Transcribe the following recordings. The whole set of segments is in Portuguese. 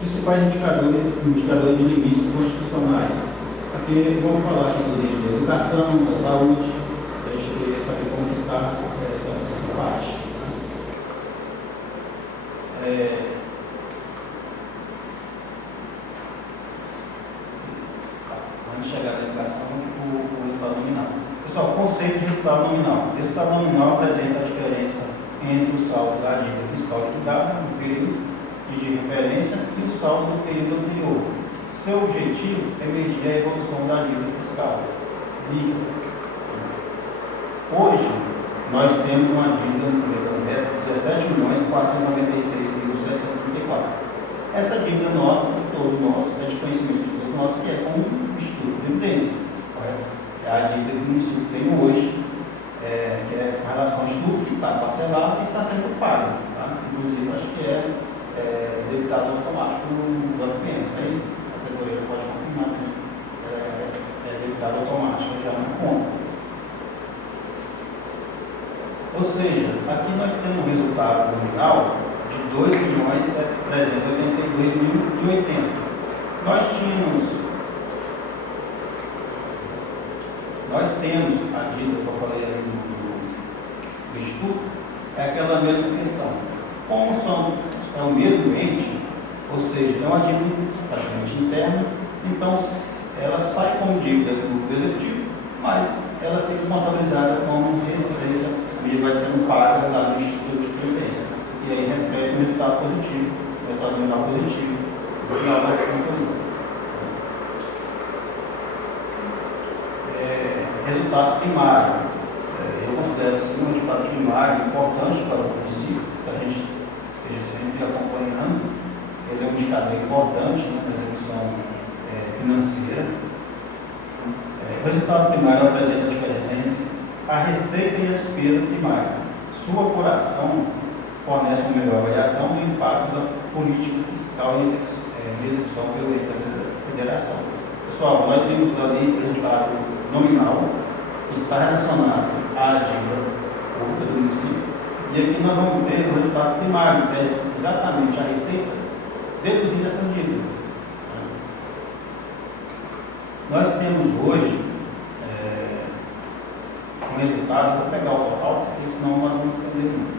Principais indicadores de limites constitucionais. Aqui vamos falar aqui da educação, da saúde, para a gente poder saber como está essa parte. Vamos chegar na educação com o resultado nominal. Pessoal, conceito de resultado nominal. O resultado nominal apresenta a diferença entre o saldo da dívida fiscal liquidada no período de referência e o saldo do período anterior. Seu objetivo é medir a evolução da dívida fiscal líquida. Hoje, nós temos uma dívida no primeiro trimestre de 17.496.734. Essa dívida nossa, de todos nós, é de conhecimento de todos nós, que é com o Instituto de Previdência. É a dívida que o Instituto tem hoje, que é com relação ao Instituto, que está parcelado e está sendo pago. Tá? Inclusive, acho que é debitado automático no banco cliente, é isso? A categoria pode confirmar que é debitado automático já na conta. Ou seja, aqui nós temos um resultado nominal de 2.382.080. Nós temos a dívida que eu falei aí do Instituto, é aquela mesma questão. Como é o mesmo ente, ou seja, é uma dívida praticamente interna, então ela sai como dívida do executivo, mas ela fica contabilizada como receita e vai sendo paga lá no Instituto de Previdência. E aí reflete um resultado positivo, um resultado nominal positivo, no final das contas. Resultado primário. Eu considero assim, um resultado primário importante para o município, que a gente esteja sempre acompanhando. Ele é um indicador importante na execução financeira. O resultado primário apresenta a diferença entre a receita e a despesa primária. Sua apuração fornece uma melhor avaliação do impacto da política fiscal e execução pela lei da federação. Pessoal, nós vimos ali o resultado nominal, que está relacionado à dívida pública do município. E aqui nós vamos ter o resultado primário, que é exatamente a receita deduzida essa dívida. Nós temos hoje um resultado, vou pegar o total, porque senão nós vamos perder muito.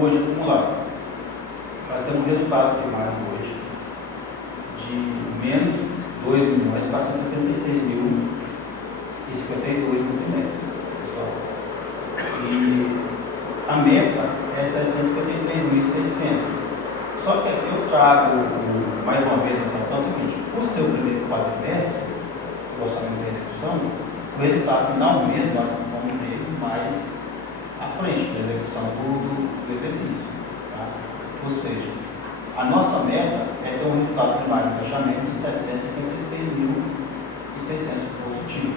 Hoje, acumulado, nós temos um resultado primário hoje de menos 2.436.052 no trimestre, pessoal. E a meta é 753.600. Só que aqui eu trago, mais uma vez, ressaltando o seguinte: o seu primeiro quadrimestre, o orçamento de execução, o resultado final mesmo nós vamos ter mais à frente da execução do exercício. Tá? Ou seja, a nossa meta é ter um resultado primário de fechamento de 753.600 positivo.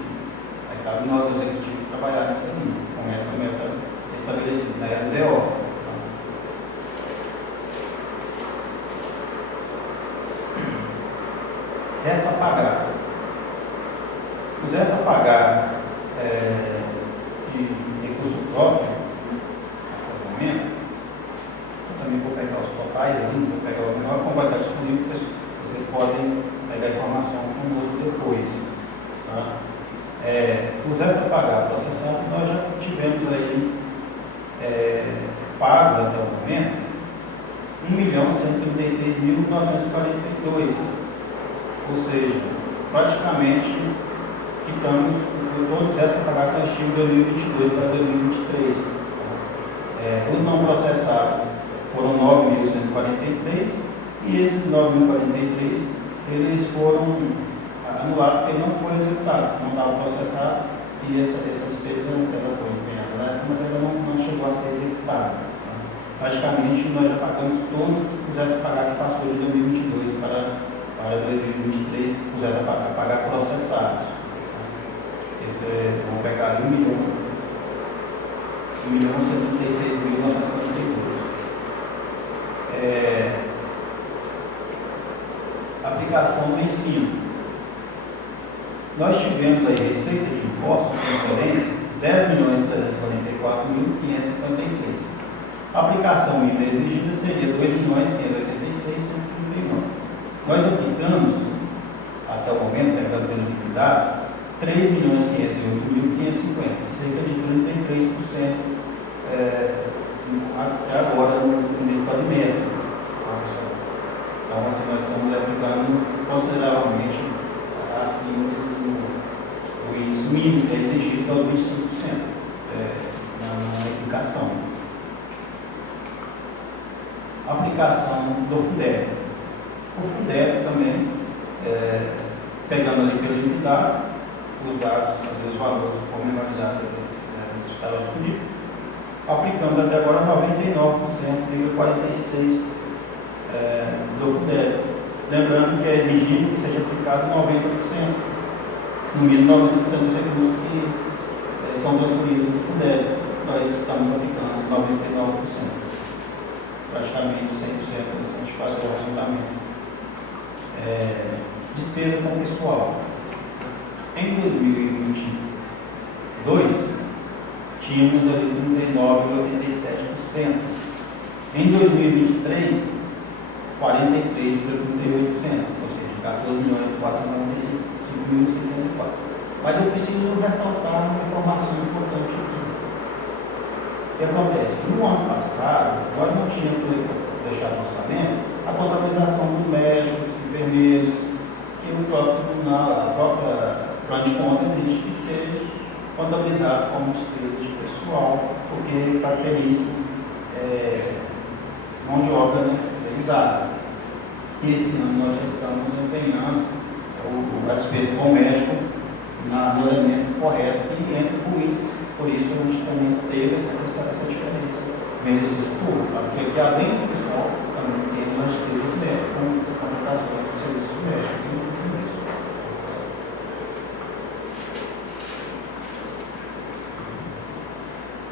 Aí cabe nós, executivos, trabalhar nessa linha, com essa meta estabelecida na LDO. Resta a pagar. Os resta a pagar de recurso próprio, no momento, eu também vou pegar os totais ali, vou pegar o menor, como vai estar disponível, vocês podem pegar a informação conosco depois. Tá? Os resta a pagar processado, nós já tivemos aí pagos até o momento 1.136.942. Ou seja, praticamente quitamos todos esses pagar que nós tínhamos de 2022 para 2023. Os não processados foram 9.143 e esses 9.043 eles foram anulados porque não foi executado, não estavam processados e essa despesa ela foi empenhada, né? Mas ela não chegou a ser executada. Praticamente nós já pagamos todos os a pagar que passou de 2022 para 2023, puseram a pagar processados. Vamos pegar 1.136.942. Aplicação do ensino. Nós tivemos aí receita de impostos de transferência 10.344.556. A aplicação mínima exigida seria 2.586.138. Nós aplicamos, até o momento, da liquidado, 3.508.550, cerca de 33%, até agora, no primeiro quadrimestre. Então, assim, nós estamos aplicando consideravelmente acima do índice mínimo que é exigido, que é os 25% na aplicação. Aplicação do Fundeb. O Fundeb também, pegando ali pelo liquidado, os dados, os valores pormenorizados das escalas políticas, aplicamos até agora 99,46% do Fundeb. Lembrando que é exigido que seja aplicado 90%, no mínimo 90% dos recursos que são transferidos do Fundeb. Nós estamos aplicando 99%, praticamente 100% a gente faz o orçamento. Despesa com pessoal. Em 2022, tínhamos ali 39,87%. Em 2023, 43,38%, ou seja, 14.495.064. Mas eu preciso ressaltar uma informação importante aqui. O que acontece? No ano passado, nós não tínhamos deixado no orçamento a contabilização dos médicos, enfermeiros, que o próprio tribunal, a própria plano de contas exige que seja contabilizado como despesa de pessoal, porque caracteriza mão de obra especializada. E esse ano nós já estamos empenhando a despesa com o médico no elemento correto que entra com isso. Por isso a gente também teve essa diferença no exercício público, porque aqui além do pessoal também temos as despesas médicas, com aplicações de serviços médicos.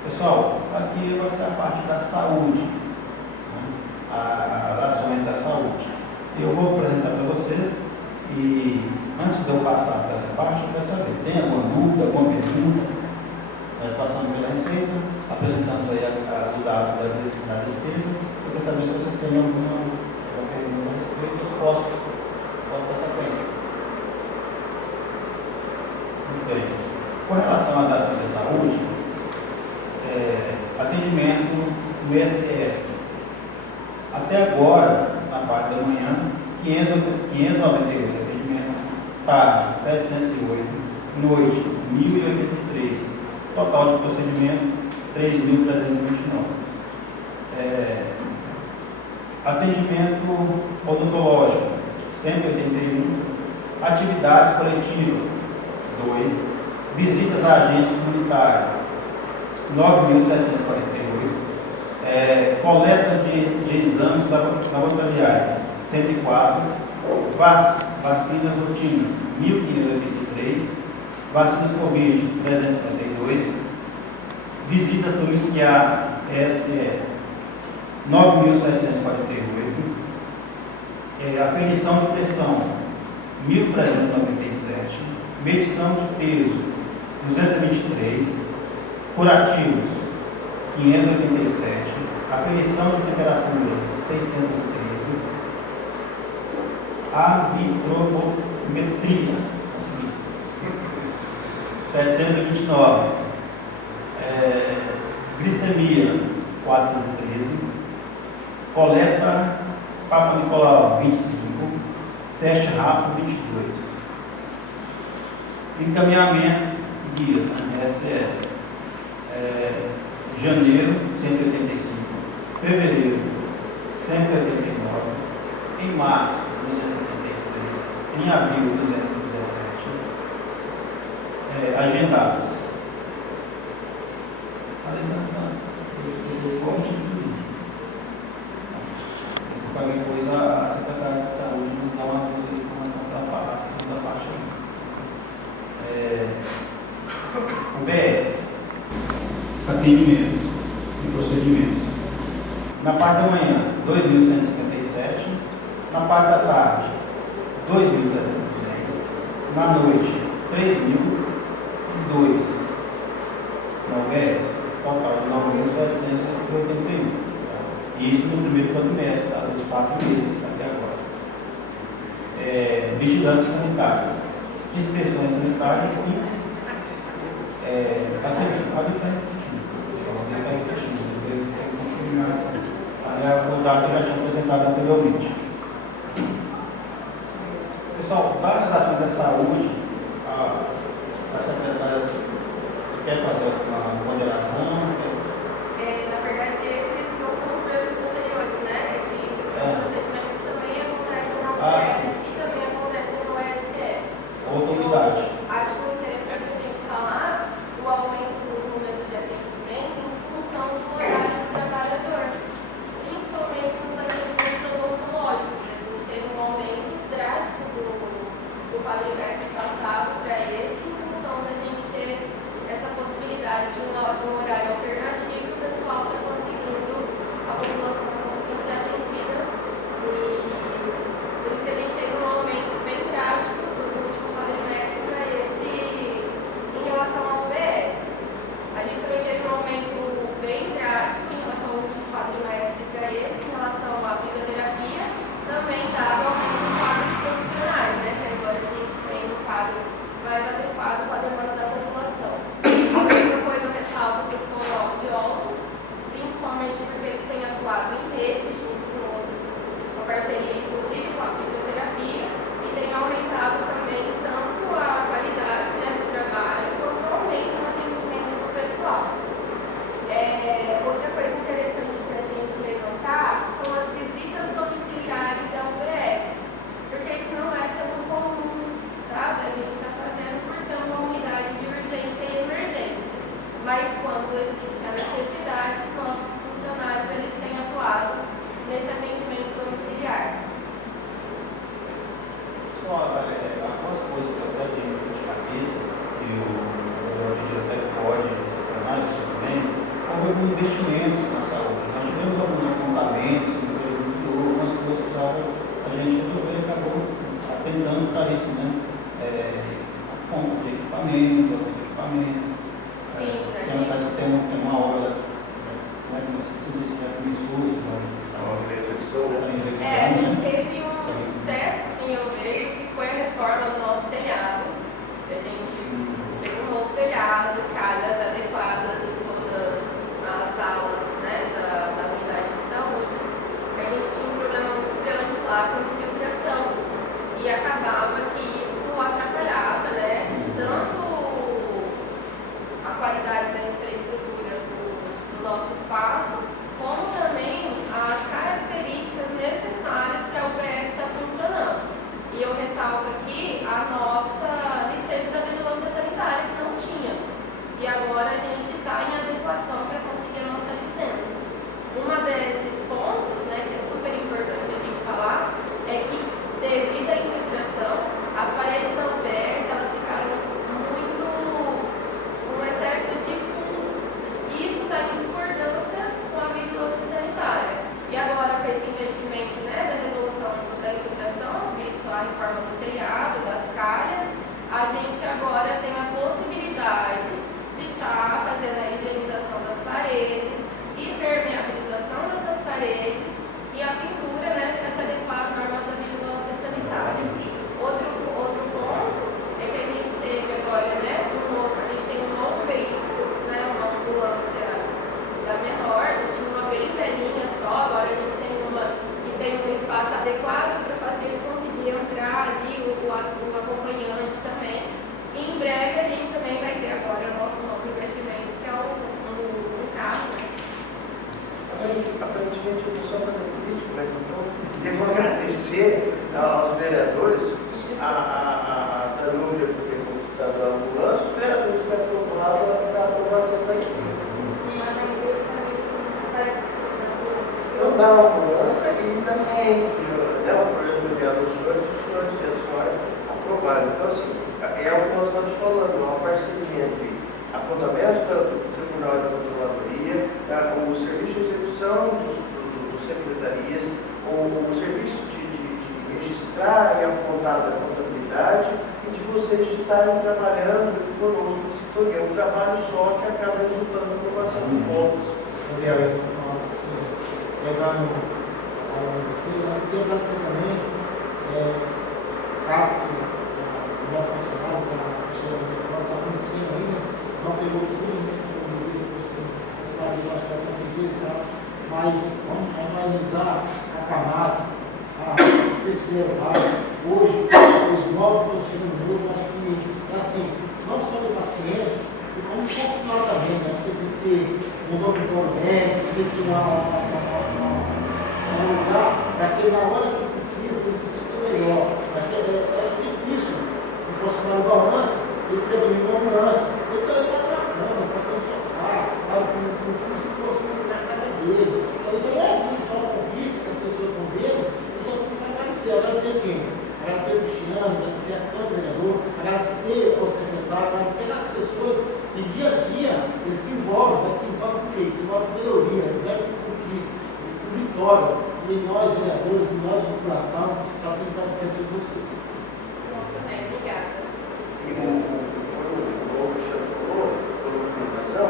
Pessoal, aqui vai ser a parte da saúde, né? As ações da saúde. Eu vou apresentar para vocês e antes de eu passar para essa parte, eu quero saber, tem alguma dúvida, alguma pergunta? Nós passamos pela receita, apresentamos aí os dados da despesa. Eu quero saber se vocês têm alguma pergunta a respeito, eu posso dar sequência. Muito bem. Com relação às ações da saúde, atendimento no ISF. Até agora, na parte da manhã, 598 atendimento, tarde 708, noite 1083, total de procedimento 3.329. Atendimento odontológico 181, atividades coletivas 2, visitas à agência comunitária 9.748, coleta de exames laboratoriais 104, vacinas rotinas 1.583, vacinas Covid 352, visitas domiciliares SE 9.748, aferição de pressão 1.397, medição de peso 223, curativos 587, aferição de temperatura 613, arbitrometria 729, glicemia 413, coleta Papa Nicolau 25, teste rápido 22, encaminhamento guia SE. Janeiro 185, fevereiro 189, em março 276, em abril 217, agendados. Qualquer coisa a Secretaria de Saúde nos dá uma informação para a segunda parte aí. O BS. Atendimentos e procedimentos. Na parte da manhã, 2.157. Na parte da tarde, 2.310. Na noite, 3.002. Na UBS, total de 9.781. Isso no primeiro quadrimestre, dos 4 meses até agora. vigilância sanitária. Inspeções sanitárias, sim. O dado que já tinha apresentado anteriormente. Pessoal, várias ações da saúde, a secretária quer fazer uma ponderação? Na verdade, esses não são os preços anteriores, né? É que os procedimentos também acontecem na UBS e também acontecem no OSF. Outra unidade. Acho interessante a gente falar do aumento dos números de atendimento em função do horário do trabalhador, principalmente nos atendimentos odontológicos. A gente teve um aumento drástico do pagamento passado para esse, em função da gente ter essa possibilidade de um horário alternativo, o pessoal está conseguindo, a população está conseguindo ser atendida, e por isso que a gente teve um aumento bem drástico do último quadrimestre para esse em relação ao UBS. A gente também teve um aumento bem drástico em relação ao último quadrimestre para esse, em relação à fisioterapia, também dado o aumento do quadro de profissionais, né? Que agora a gente tem um quadro mais adequado com a demanda da população. Outra coisa eu ressalto para o fonoaudiólogo, principalmente porque eles têm atuado em rede, junto com outros, uma parceria inclusive com a fisioterapia, e tem aumentado também tanto a qualidade, né, do trabalho, quanto o aumento no atendimento do pessoal. Outra coisa interessante para a gente levantar são as visitas domiciliares da UBS, porque isso não é tão comum, tá? A gente está fazendo por ser uma unidade de urgência e emergência, mas quando existe a necessidade, os nossos funcionários eles têm atuado nesse atendimento domiciliar. Só algumas coisas que eu até tenho de cabeça, e o vídeo até pode tornar isso também, houve alguns investimentos na saúde. Nós tivemos alguns apontamentos, algumas coisas que a gente resolveu e acabou atentando para isso, né? A compra de equipamento, Sim, tem uma hora, como é que nós fizemos isso, com isso, a gente teve um sucesso, sim, eu vejo, que foi a reforma do nosso telhado. A gente teve um novo telhado, calhas adequadas em todas as alas, né, da unidade de saúde. A gente tinha um problema muito grande lá com infiltração e acabava que isso atrapalhava, né, tanto a qualidade da infraestrutura do nosso espaço, como também as características necessárias para a UBS estar funcionando. E eu ressalto aqui a nossa licença da vigilância sanitária, que não tínhamos. E agora a gente está em adequação para conseguir a nossa licença. Uma desses pontos, né, que é super importante a gente falar, é que devido à infiltração, as paredes da UBS elas ficaram muito com excesso de fundos. E isso está em discordância com a vigilância sanitária. E agora, com esse investimento, né, da resolução da infiltração, visto a reforma do telhado, das calhas, a gente agora tem a possibilidade de estar fazendo a higienização das paredes, impermeabilização dessas paredes e a pintura, né, para se adequar às normas da vigilância sanitária. Outro ponto é que a gente teve agora, né, a gente tem um novo veículo, né, uma ambulância da menor, a gente tinha uma bem velhinha só, agora a gente tem uma que tem um espaço adequado para o paciente conseguir entrar ali, o acompanhante também. E em breve a gente também vai ter agora o nosso novo investimento, que é um carro, né? Aparentemente eu vou só fazer político, mas então devo agradecer aos vereadores, a Danúbia por ter conquistado a ambulância, os vereadores que aprovaram a aprovação da equipe. Então dá a ambulância e também o projeto enviado aos senhores, os senhores e a senhora aprovaram. Então assim, é o que nós estamos falando, uma parceria entre apontamento do Tribunal de Controladoria, o serviço de execução dos secretarias, o serviço de registrar e apontar a contabilidade e de vocês estarem trabalhando conosco em sintonia. É um trabalho só que acaba resultando na aprovação de pontos. Pegando a também, caso acho que vai conseguir e tal. Mas vamos analisar a farmácia, vocês viram lá, hoje, os novos estão chegando novo, acho que, assim, não só do paciente, e como profissional também, né? Acho que tem que ter um laboratório médico, tem que ter um lugar para que na hora que precisa, ele se sinta melhor. Acho que é difícil um funcionário igual antes, ele prevenir uma ambulância. Então ele vai para a cama, para ter um sofá, como se fosse na casa dele. Então isso não é só uma convite que as pessoas estão vendo, isso só tem que agradecer. Agradecer quem? Agradecer o Cristiano, agradecer a todo vereador, agradecer ao secretário, agradecer às pessoas que dia a dia eles se envolvem, mas se envolvem com o quê? Se envolvem com melhoria, com vitórias. E nós, vereadores, nós, população, só tem que agradecer a todos vocês. Nossa, também, obrigada. E o Alexandre falou, por razão,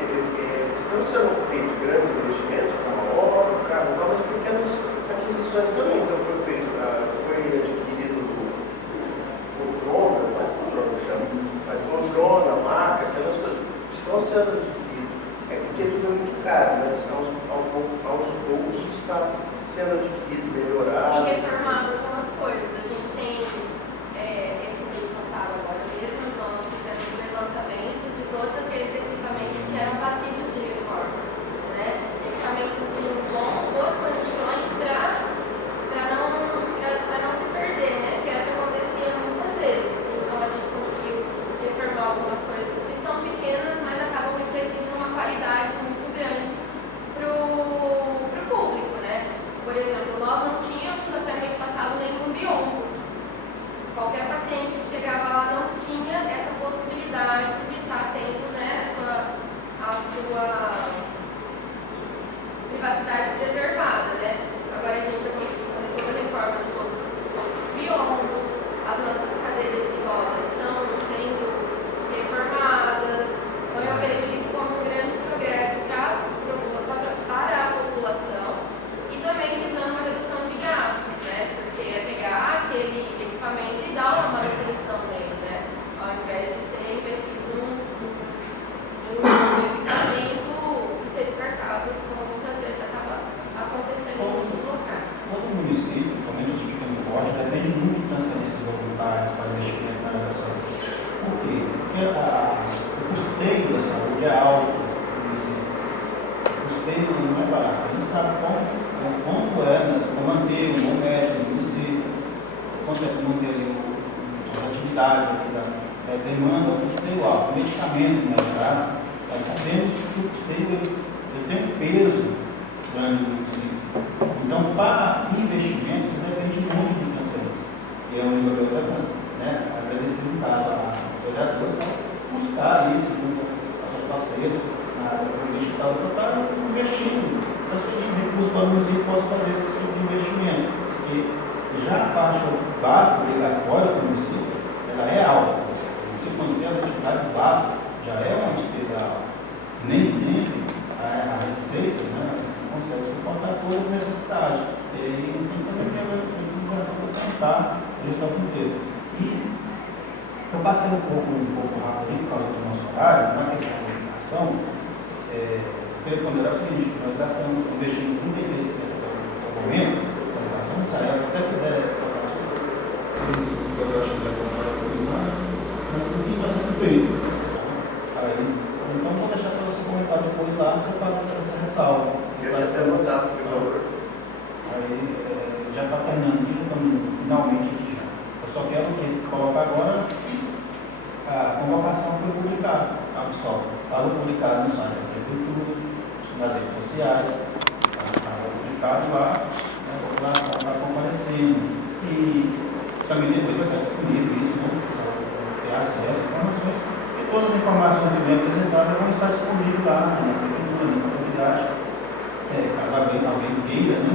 estão sendo feitos grandes investimentos, como a obra, carro, mas pequenas aquisições também. Então foi adquirido o drone, não é o drone que chama, mas o drone, a marca, aquelas coisas, estão sendo adquiridos. É porque tudo é muito caro, mas aos poucos está sendo adquirido, melhorado. E reformado algumas coisas. A gente tem, esse mês passado agora mesmo, nós fizemos um levantamento de todos aqueles equipamentos que eram passíveis de reforma, né? Equipamentos em boas condições para não se perder, né? Que era o que acontecia muitas vezes. Então a gente conseguiu reformar algumas coisas que são pequenas, mas acabam refletindo uma qualidade muito grande para o público, né? Por exemplo, nós não tínhamos até mês passado nenhum biombo. Qualquer paciente que chegava lá não tinha essa possibilidade de estar tendo, né, a sua privacidade preservada, né? Agora a gente já conseguiu fazer toda a reforma de todos os biombos, as nossas cadeiras de roda estão sendo reformadas. Então eu vejo isso como um grande progresso para a população e também visando uma redução de gastos, né? Porque é pegar aquele equipamento e dar uma manutenção nele, né? Ao invés de ser investido em um equipamento e ser descartado, como muitas vezes acaba acontecendo em muitos locais. Todo município, principalmente os pequenos portes, depende muito de transferências voluntárias para investimento na área da saúde. Por quê? Porque o custeio da saúde é alto no município. O custeio não é barato. A gente sabe quanto é para manter um bom médico no município, quanto é para manter a atividade, a demanda, o custeio alto, o medicamento no mercado. Nós sabemos que o custeio ele tem um peso grande no município. Então, para investimentos, depende muito de transferência. E é um jogador, né? Agradecer no caso a vereadora, buscar isso, as suas parceiras, na área digital, para estar investindo, transferindo recursos para o município possa fazer esse tipo de investimento. Porque já a taxa básica obrigatória do município, ela é alta. O município, quando tem a atividade básica, já é uma despesa alta. Nem sempre a receita, né, consegue suportar todas as necessidades. E aí tem também que haver divulgação para tentar gestar o inteiro. E eu passei um pouco rápido por causa do nosso horário, na questão da comunicação, pelo ponderar o seguinte, nós já estamos investindo 36% no momento, a comunicação não sai, até quiser trocar as coisas, eu acho que vai comprar a coisa, mas o que vai ser feito? Então vou deixar para você comentar depois lá, você faz essa ressalva. Eu já tenho notado o valor. Aí já está terminando aqui, já estamos finalmente aqui. Eu só quero colocar agora que a convocação foi publicada, tá, pessoal? Estava publicado no site da Prefeitura, nas redes sociais, estava publicado lá, né, a população está comparecendo. E também depois vai estar disponível isso, né? Ter acesso a informações. E todas as informações que vêm apresentadas vão estar disponíveis lá na Prefeitura, na comunidade. Caso alguém queira, né,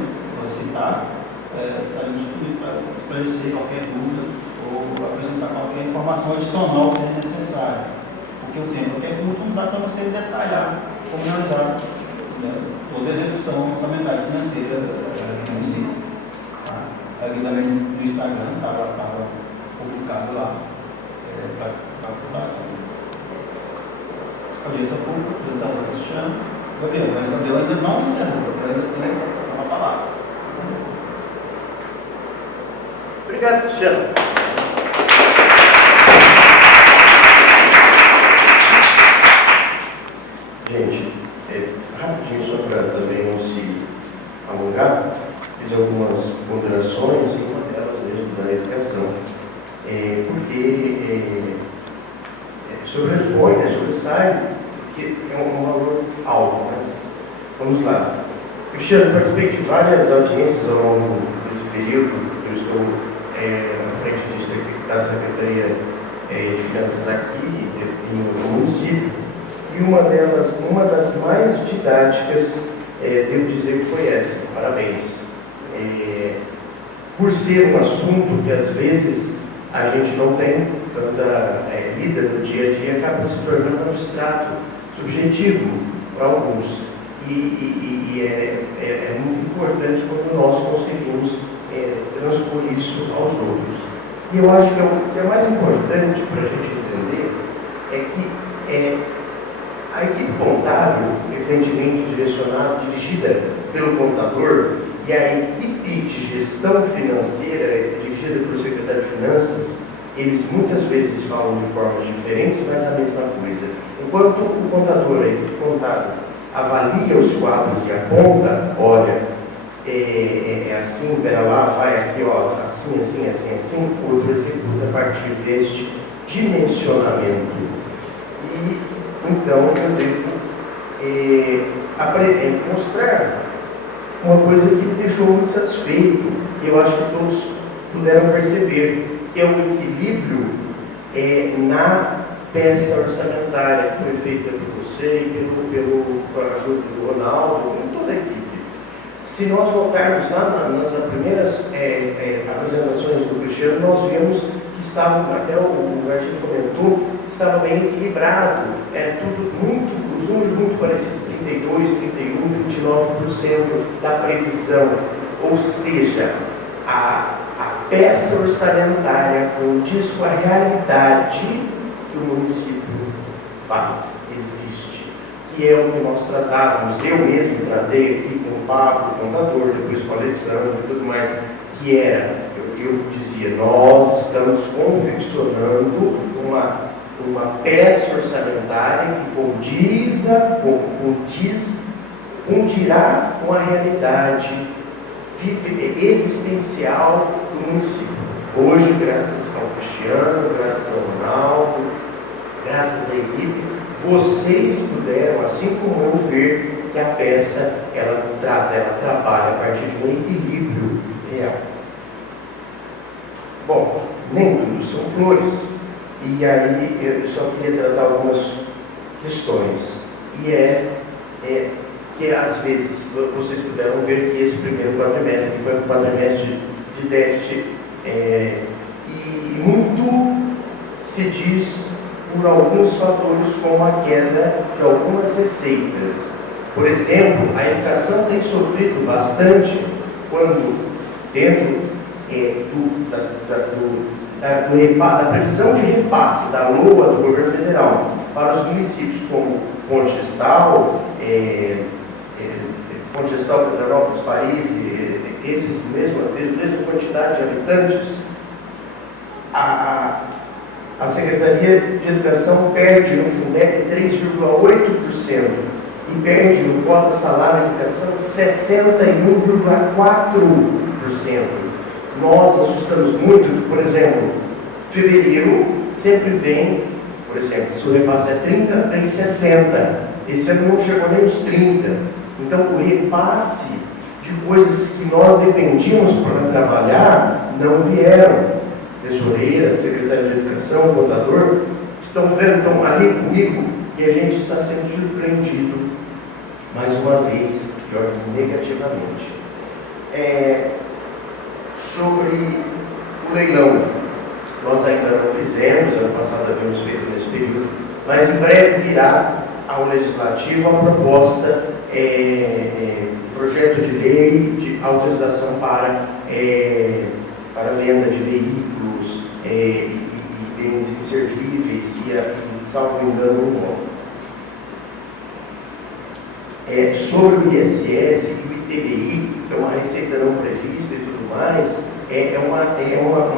citar, estaremos disponíveis para esclarecer qualquer dúvida ou apresentar qualquer informação adicional que seja necessária. Porque o tempo que é curto não dá para você detalhar, comunalizar, né, toda a execução orçamentária financeira do município. Tá? Ali também no Instagram estava publicado lá para a população. Audiência pública, apresentador Cristiano. Gabriel, mas Gabriel ainda não encerrou, Gabriel ainda tem uma palavra. Obrigado, Cristiano. Gente, rapidinho, só para também não se alongar, fiz algumas ponderações, e uma delas mesmo da educação, porque sobressai, que é um valor alto, mas vamos lá. Cristiano, participei de várias audiências ao longo desse período, eu estou à frente da Secretaria de Finanças aqui no município, e uma das mais didáticas, devo dizer que foi essa, parabéns. Por ser um assunto que às vezes a gente não tem tanta lida no dia a dia, acaba se tornando abstrato, subjetivo para alguns. E é muito importante quando nós conseguimos transpor isso aos outros. E eu acho que o que é mais importante para a gente entender é que a equipe contábil, evidentemente dirigida pelo contador, e a equipe de gestão financeira, dirigida pelo secretário de Finanças, eles muitas vezes falam de formas diferentes, mas a mesma coisa. Enquanto o contador, a equipe contábil, avalia os quadros e aponta, olha, é assim, pera lá, vai aqui, ó, assim, o outro executa a partir deste dimensionamento. E então eu devo mostrar uma coisa que me deixou muito satisfeito, e eu acho que todos puderam perceber, que é o equilíbrio na peça orçamentária que foi feita por você e pela ajuda do Ronaldo, com toda a equipe. Se nós voltarmos lá nas primeiras apresentações do Cristiano, nós vimos que estava, até o Martinho comentou, estava bem equilibrado, tudo muito, os números muito parecidos, 32, 31, 29% da previsão, ou seja, a peça orçamentária condiz com a realidade que o município existe, que é o que nós tratávamos, eu mesmo tratei aqui com o Pablo, com o contador, depois com o Alessandro e tudo mais, que era, eu dizia, nós estamos confeccionando uma peça orçamentária que condirá com a realidade existencial do município. Hoje, graças ao Cristiano, graças ao Ronaldo, graças à equipe, vocês puderam, assim como eu, ver que a peça ela trabalha a partir de um equilíbrio real. Bom, nem tudo são flores. E aí eu só queria tratar algumas questões. Que às vezes vocês puderam ver que esse primeiro quadrimestre foi um quadrimestre de déficit, e muito se diz por alguns fatores, como a queda de algumas receitas. Por exemplo, a educação tem sofrido bastante quando, dentro da previsão de repasse da LOA do governo federal para os municípios como Ponte Gestal, Petrópolis, Paris, esses mesma quantidade de habitantes, a Secretaria de Educação perde no Fundeb 3,8% e perde no cota salário de educação 61,4%. Nós assustamos muito, por exemplo, fevereiro sempre vem, por exemplo, se o repasse é 30, tem 60. Esse ano não chegou nem aos 30. Então, o repasse de coisas que nós dependíamos para trabalhar não vieram. Tesoureira, Secretaria de Educação, contador, estão ali comigo e a gente está sendo surpreendido, mais uma vez, pior que negativamente. Sobre o leilão, nós ainda não fizemos, ano passado havíamos feito nesse período, mas em breve virá ao Legislativo a proposta, projeto de lei de autorização para venda de veículos e bens inservíveis e, salvo engano, um sobre o ISS e o ITBI, que é uma receita não prevista e tudo mais, é uma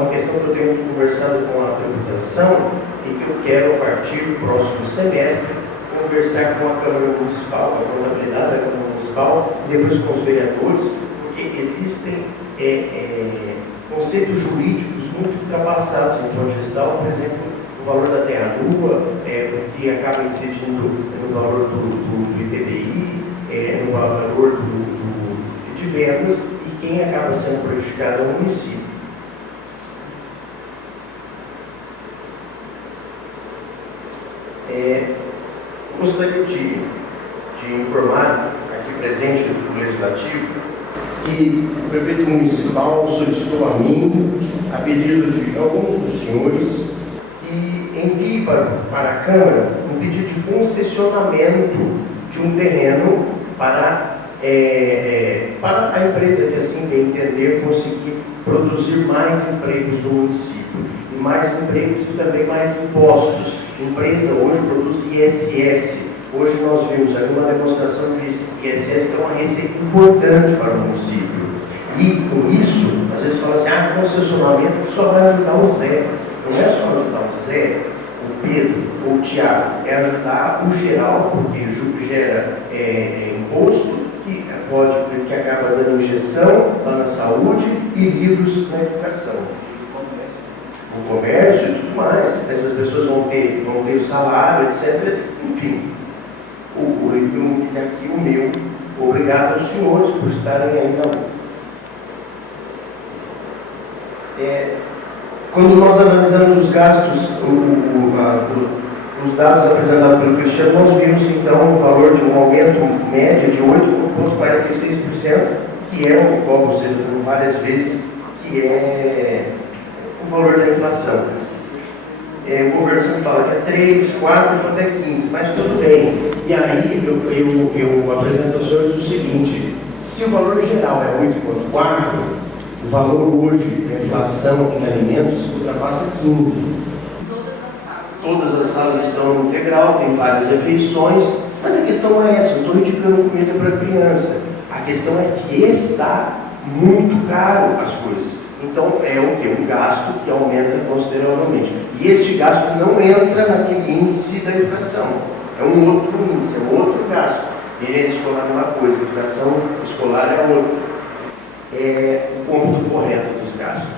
questão que eu tenho conversado com a tributação e que eu quero, a partir do próximo semestre, conversar com a Câmara Municipal, com a contabilidade da Câmara Municipal, e depois com os vereadores, porque existem conceitos jurídicos muito ultrapassados no plano gestal, por exemplo, o valor da terra nua, que acaba incidindo no valor do ITBI, no valor de vendas, e quem acaba sendo prejudicado é o município. Gostaria de informar aqui presente do Legislativo que o prefeito municipal solicitou a mim, a pedido de alguns dos senhores, que envie para a Câmara um pedido de concessionamento de um terreno para a empresa que assim bem entender conseguir produzir mais empregos no município. E mais empregos e também mais impostos. A empresa hoje produz ISS. Hoje nós vimos ali uma demonstração de ISS, que é uma receita importante para o município. E com isso, às vezes fala assim, concessionamento só vai ajudar o Zé. Não é só ajudar o Zé, o Pedro ou o Tiago, é ajudar o geral, porque gera imposto, que acaba dando injeção lá na saúde e livros na educação. O comércio e tudo mais, essas pessoas vão ter o salário, etc. Enfim, e aqui o meu, obrigado aos senhores por estarem aí na luta. Quando nós analisamos os gastos, os dados apresentados pelo Cristiano, nós vimos então o valor de um aumento médio de 8,46%, que é, como você falou várias vezes, que é o valor da inflação. O governo sempre fala que é 3, 4, até 15, mas tudo bem. E aí eu apresento aos senhores o seguinte: se o valor geral é 8,4, o valor hoje da inflação em alimentos ultrapassa 15. Todas as salas estão no integral, tem várias refeições, mas a questão não é essa, eu estou indicando comida para criança. A questão é que está muito caro as coisas. Então é o quê? Um gasto que aumenta consideravelmente. E este gasto não entra naquele índice da educação. É um outro índice, é um outro gasto. Merenda escolar é uma coisa, educação escolar é outra. É o cômputo correto dos gastos.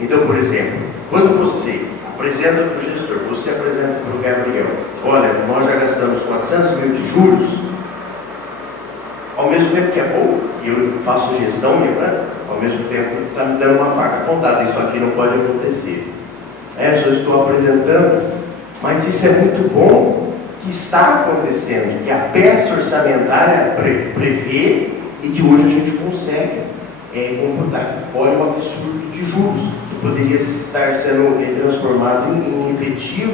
Então, por exemplo, quando você apresenta para o gestor, você apresenta para o Gabriel, olha, nós já gastamos 400 mil de juros, ao mesmo tempo que é bom, e eu faço gestão, ao mesmo tempo está me dando uma faca apontada, isso aqui não pode acontecer. Só estou apresentando, mas isso é muito bom que está acontecendo, que a peça orçamentária prevê e que hoje a gente consegue computar. Olha um absurdo de juros, que poderia estar sendo transformado em efetiva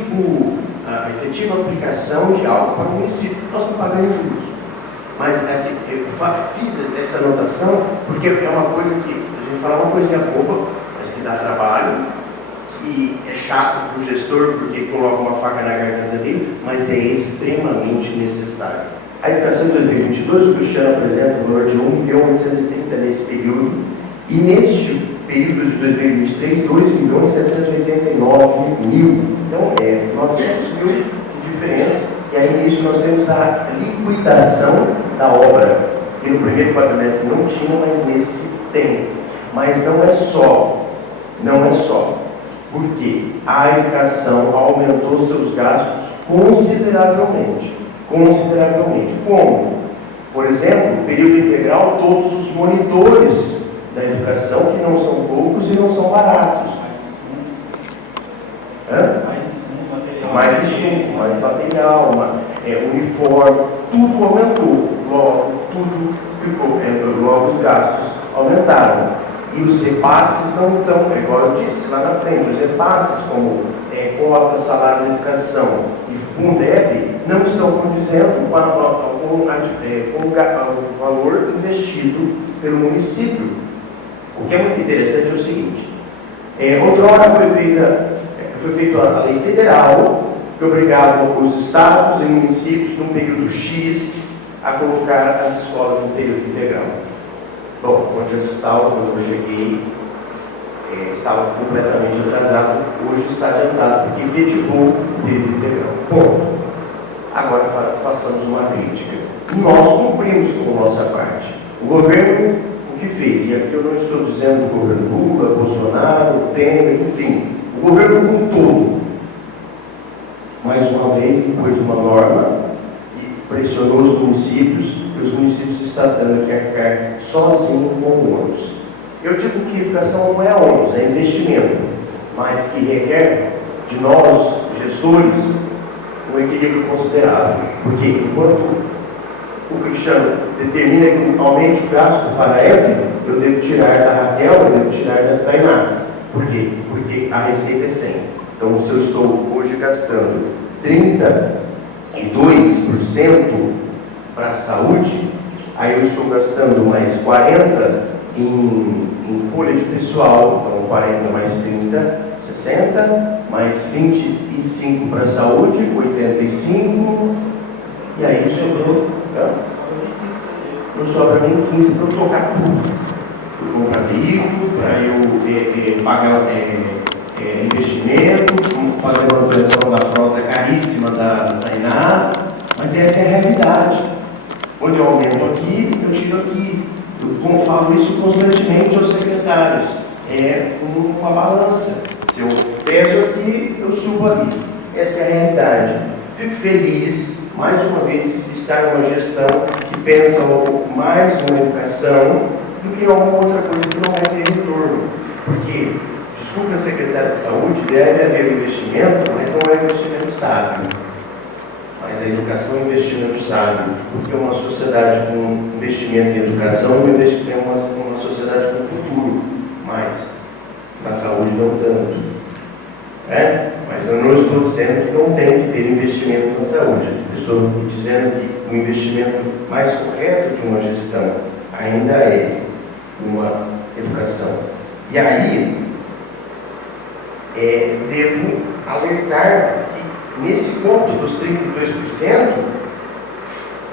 aplicação de algo para o município. Nós não pagamos juros. Mas assim, eu fiz essa anotação porque é uma coisa que, a gente fala uma coisinha boba, mas que dá trabalho, que é chato para o gestor porque coloca uma faca na garganta dele, mas é extremamente necessário. A educação de 2022, o Cristiano apresenta o valor de 1.830 nesse período, e neste período de 2023, 2.789.000. Então, 900 mil de diferença. E aí nisso nós temos a liquidação da obra, que no primeiro quadrimestre não tinha, mas nesse tem. Mas não é só, porque a educação aumentou seus gastos consideravelmente. Como? Por exemplo, período integral, todos os monitores da educação, que não são poucos e não são baratos. Mais insumo, mais material, uniforme, tudo aumentou, tudo ficou, logo os gastos aumentaram. E os repasses não estão, igual eu disse lá na frente, os repasses como cota, salário da educação e Fundeb não estão condizendo com o valor investido pelo município. O que é muito interessante é o seguinte: outrora foi feita a lei federal que obrigava os estados e municípios, num período X, a colocar as escolas em período integral. Bom, onde eu estava, quando eu cheguei, estava completamente atrasado, hoje está adiantado, porque efetivou o período integral. Bom, agora façamos uma crítica. Nós cumprimos com a nossa parte. O governo, o que fez? E aqui eu não estou dizendo o governo Lula, Bolsonaro, Temer, enfim, o governo como um todo, mais uma vez, impôs uma norma que pressionou os municípios, e os municípios estão dando que arcar sozinho com o ônus. Eu digo que educação não é ônus, é investimento, mas que requer de nós, gestores, um equilíbrio considerável. Porque enquanto o Cristiano determina que aumente o gasto para a Evelyn, eu devo tirar da Raquel, eu devo tirar da Tainá. Por quê? Porque a receita é 100. Então, se eu estou hoje gastando 32% para a saúde, aí eu estou gastando mais 40% em folha de pessoal, então 40 mais 30, 60, mais 25 para a saúde, 85, e aí sobrou, não sobra nem 15 para eu tocar tudo. Para eu comprar livro, para eu pagar investimento, fazer a manutenção da frota caríssima da Tainá, mas essa é a realidade. Onde eu aumento aqui, eu tiro aqui. Eu falo isso constantemente aos secretários. É uma balança. Se eu peso aqui, eu subo ali. Essa é a realidade. Fico feliz, mais uma vez, estar numa gestão que pensa mais na educação do que alguma outra coisa que não vai ter retorno. Porque, desculpe a secretária de saúde, deve haver investimento, mas não é investimento sábio. Mas a educação é um investimento sábio, porque uma sociedade com investimento em educação é uma sociedade com futuro, mas na saúde não tanto. Mas eu não estou dizendo que não tem que ter investimento na saúde. Eu estou dizendo que o investimento mais correto de uma gestão ainda é uma educação. E aí, devo alertar que nesse ponto dos 32%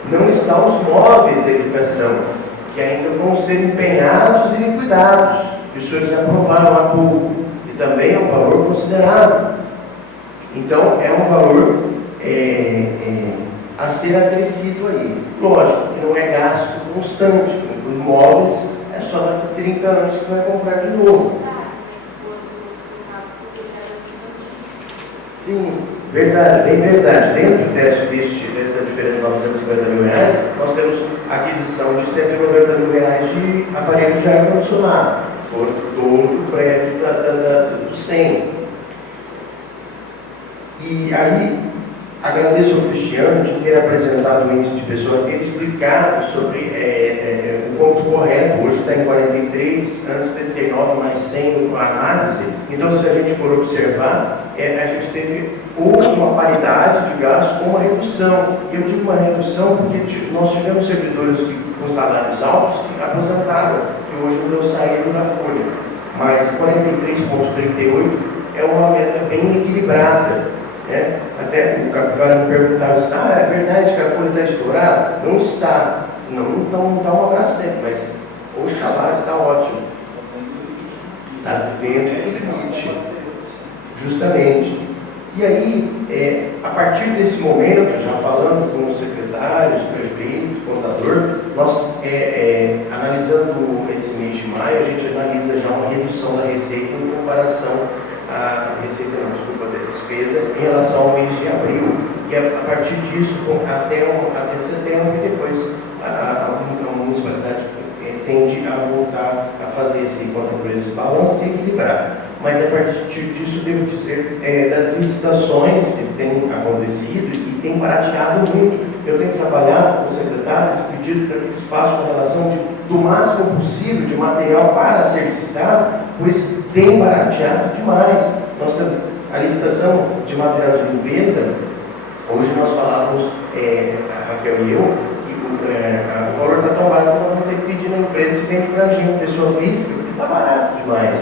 não estão os móveis da educação, que ainda vão ser empenhados e liquidados, que os senhores aprovaram há pouco, e também é um valor considerável. Então, é um valor a ser acrescido aí. Lógico que não é gasto constante, os móveis é só daqui a 30 anos que vai comprar de novo. Sim, verdade, bem verdade. Dentro dessa diferença de 950 mil reais, nós temos aquisição de 190 mil reais de aparelhos de ar-condicionado, por todo o prédio do SEM. E aí, agradeço ao Cristiano de ter apresentado o índice de pessoas, ter explicado sobre o ponto correto. Hoje está em 43, antes 39, mais 100 a análise. Então, se a gente for observar, a gente teve ou uma paridade de gastos ou uma redução. E eu digo uma redução porque nós tivemos servidores com salários altos que aposentaram, que hoje não saíram da folha. Mas 43,38 é uma meta bem equilibrada. Até o Capivara me perguntava assim, é verdade que a folha está estourada? Não está. Não está um abraço dentro, mas oxalá está ótimo. Está dentro do limite. Justamente. E aí, a partir desse momento, já falando com os secretários, prefeito, contador, nós, analisando esse mês de maio, a gente analisa já uma redução da receita em comparação à receita, da despesa, em relação ao mês de abril. E a partir disso, até setembro, e depois a municipalidade tende a voltar a fazer esse conta-preço balanço e equilibrar. Mas a partir disso, devo dizer, das licitações que têm acontecido e têm barateado muito. Eu tenho trabalhado com os secretários e pedido para que eles façam a relação do máximo possível de material para ser licitado, pois tem barateado demais. Nós temos a licitação de material de limpeza. Hoje nós falávamos, a Raquel e eu, que o valor está tão barato que nós vamos ter que pedir na empresa se vende para a gente, pessoa física, porque está barato demais.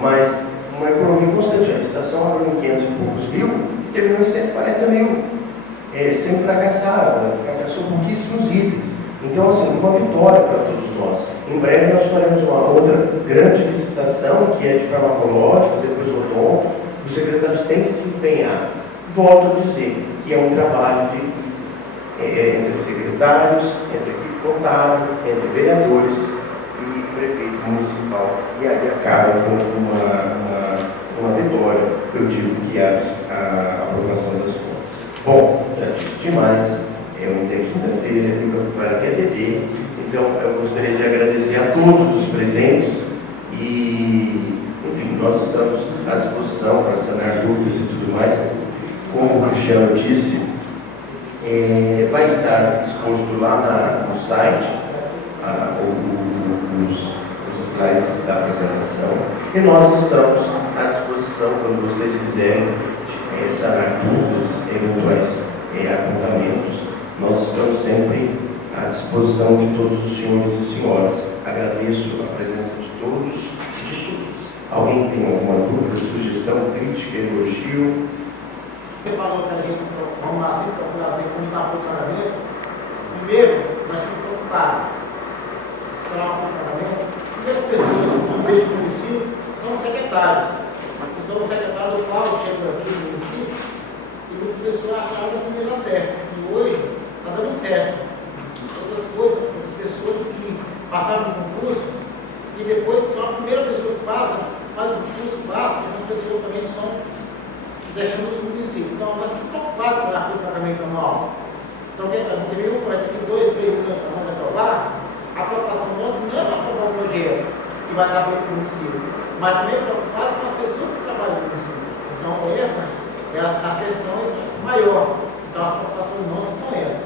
Mas uma economia constante, a licitação abriu em 500 e poucos mil e terminou em 140 mil, sem fracassar, fracassou são pouquíssimos itens. Então, assim, uma vitória para todos nós. Em breve nós faremos uma outra grande licitação, que é de farmacológico, depois odonto. Os secretários têm que se empenhar. Volto a dizer que é um trabalho de equipe, entre secretários, entre equipe contábil, entre vereadores e prefeito municipal. E aí acaba com uma vitória, eu digo que é a aprovação das contas. Bom, já disse demais, é ontem é quinta-feira, e o Capivari quer beber, então eu gostaria de agradecer a todos os presentes e, enfim, nós estamos à disposição para sanar dúvidas e tudo mais. Como o Cristiano disse, vai estar exposto lá no site os slides da apresentação e nós estamos à disposição quando vocês quiserem sanar dúvidas, eventuais apontamentos. Nós estamos sempre à disposição de todos os senhores e senhoras. Agradeço a presença de todos e de todas. Alguém tem alguma dúvida, sugestão, crítica, elogio? Você falou que a gente, vamos lá, sempre procurar ver como está o funcionamento. Primeiro, nós temos que preocupar, esperar o funcionamento. Primeiras pessoas que não vejo no município são os secretários. E são os secretários do qual chegam aqui no município e muitas pessoas achavam que não ia dar certo. E hoje está dando certo. Outras coisas, outras pessoas que passaram no concurso e depois só a primeira pessoa que faz o concurso, essas pessoas também são deixando do município. Então, nós estamos preocupados com a folha de pagamento anual. Então, vai ter 2, 3 anos para nós aprovar. A preocupação nossa não é para aprovar o projeto que vai dar para o município, mas também preocupado com as pessoas que trabalham no município. Então, essa é a questão maior. Então, as preocupações nossas são essas.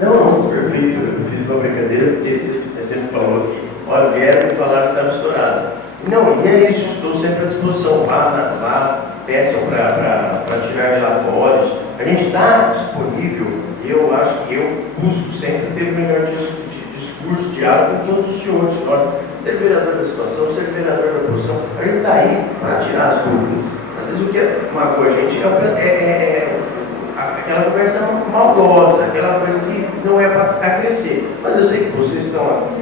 Não, perfeito. Eu fiz uma brincadeira, porque você sempre falou aqui. Olha, vieram me falar que estava estourado. Não, e é isso, estou sempre à disposição. Vá, peçam para tirar relatórios. A gente está disponível, eu acho que eu busco sempre ter o melhor discurso, diálogo com todos os senhores. Ser vereador da situação, ser vereador da posição, a gente está aí para tirar as dúvidas. Às vezes o que é uma coisa, a gente é aquela conversa maldosa, aquela coisa que não é para crescer. Mas eu sei que vocês estão aqui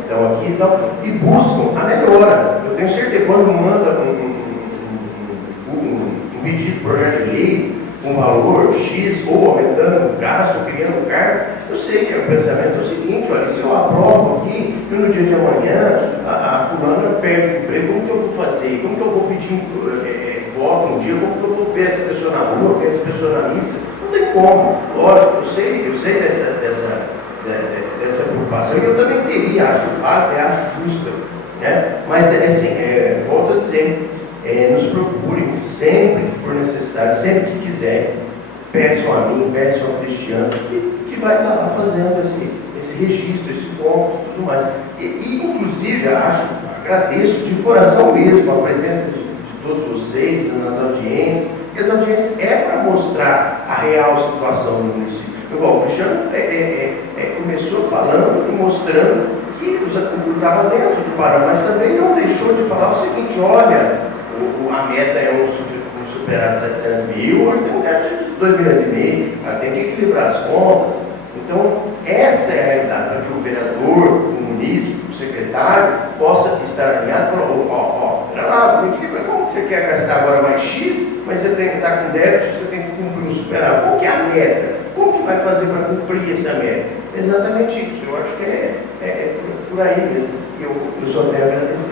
e buscam a melhora. Eu tenho certeza que quando manda um pedido de projeto de lei, um valor X, ou aumentando o gasto, criando um cargo, eu sei que o pensamento é o seguinte: olha, se eu aprovo aqui, e no dia de amanhã a fulana perde o emprego, como que eu vou fazer? Como que eu vou pedir voto um dia? Como que eu vou ver essa pessoa na rua, ver essa pessoa na missa? Não tem como. Lógico, eu sei dessa preocupação, e eu também teria, acho válida, acho justa, né? Mas, assim, volto a dizer, nos procurem sempre que for necessário, sempre que quiser, peçam a mim, peçam ao Cristiano, que vai estar lá fazendo esse registro, esse ponto e tudo mais. E inclusive, agradeço de coração mesmo a presença de todos vocês nas audiências, porque as audiências é para mostrar a real situação do município. Igual o Cristiano começou falando e mostrando que estava dentro do Pará, mas também não deixou de falar o seguinte: olha, a meta é superar de 700 mil, hoje tem um déficit de 2 milhões e meio, tem que equilibrar as contas. Então, essa é a realidade, para que o vereador, o munícipe, o secretário possa estar alinhado e falar: olha lá, como que você quer gastar agora mais X, mas você tem que estar com déficit, você tem que cumprir um superávit. Qual que é a meta? Como que vai fazer para cumprir essa meta? Exatamente isso, eu acho que é por aí mesmo. Eu só tenho a agradecer.